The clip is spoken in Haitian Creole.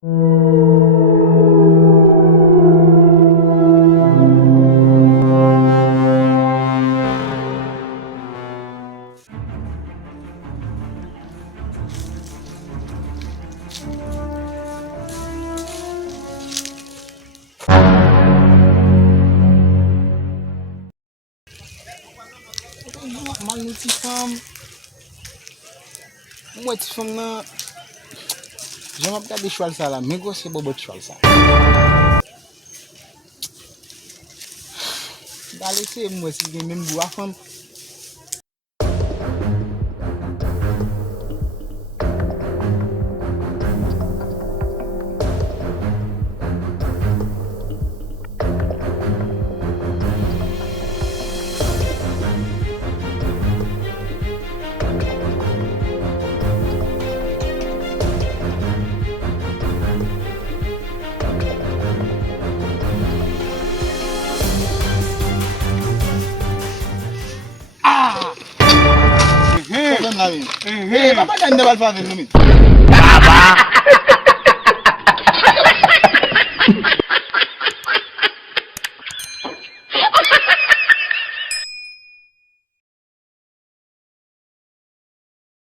Mal nou ti fam. Mwen ti fam nan. J'aime ap gade chwal sa la, mais gros c'est bobo chwal sa. Da lese mwen si gen même gwa fam. Problem la vi. Papa dan ne bal fa ven nou mi.